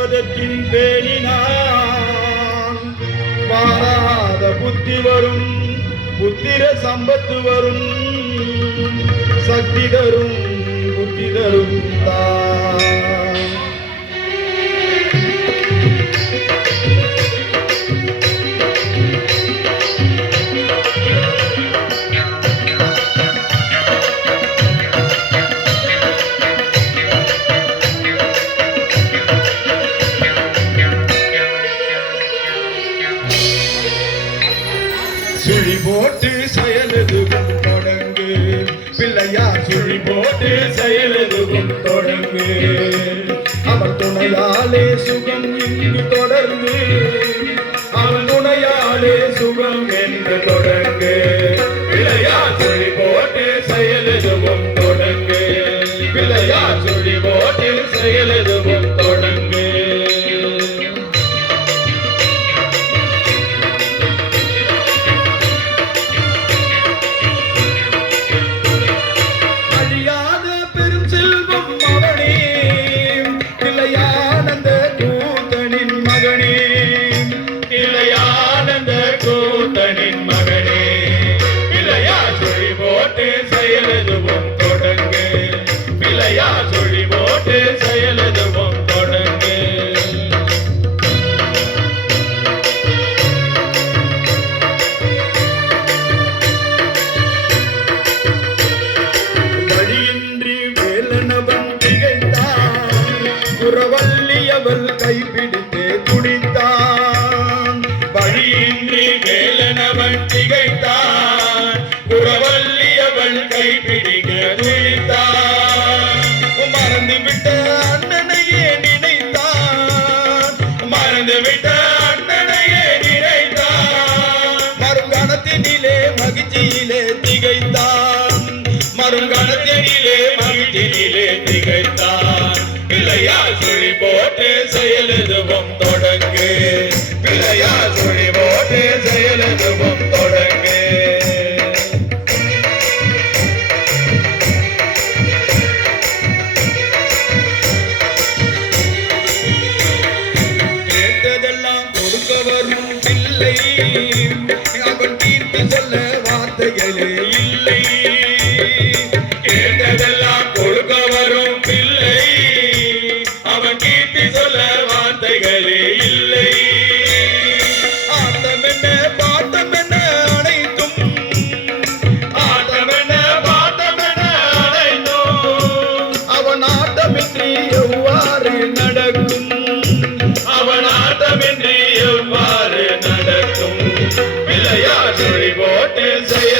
பதத்தின் பேணினான் மாறாத புத்தி வரும் புத்திர சம்பத்து வரும் சக்தி தரும் புத்தி தரும் சுழி போட்டு செயலெதுவும் தொடங்கு பிள்ளையார் சுழி போட்டு செயலெதுவும் தொடங்கு அவன் துணையாலே சுகம் இங்கு தொடர்ந்து அவன் துணையாலே சுகம் என்று தொடங்கு பிள்ளையார் சுழி போட்டு செயலெதுவும் தொடங்கு பிள்ளையார் சுழி போட்டு செயலெதுவும் தொடங்கு குறவல்லியவள் கைப்பிடித்து குடித்தான் வழியின்றி வேலனவன் திகைத்தான் குறவல்லியவள் கைப்பிடிக்க குடித்தான் மறந்துவிட்ட அண்ணனையே நினைத்தான் மறந்துவிட்ட அண்ணனையே நினைத்தான் மறுகணத்தினிலே மகிழ்ச்சியிலே திகைத்தான் மறுகணத்தினிலே மகிழ்ச்சியிலே திகைத்தான் பிள்ளையார் சுழி போட்டு செயலெதுவும் தொடங்கு பிள்ளையார் சுழி போட்டு செயலெதுவும் தொடங்கு கேட்டதெல்லாம் கொடுக்க வரும் பிள்ளை அவன் தீர்ப்பு சொல்ல வார்த்தைகளே இல்லை கேட்டதெல்லாம் கொடுக்க வரும் பிள்ளை கீர்த்தி சொல்ல வார்த்தைகளே இல்லை ஆட்டம் என்ன பாட்டம் என்ன அனைத்தும் ஆட்டம் என்ன பாட்டம் என்ன அனைத்தும் அவன் ஆட்டமின்றி எவ்வாறு நடக்கும் அவன் ஆட்டமின்றி எவ்வாறு நடக்கும் பிள்ளையார் சுழி போட்டு செயல்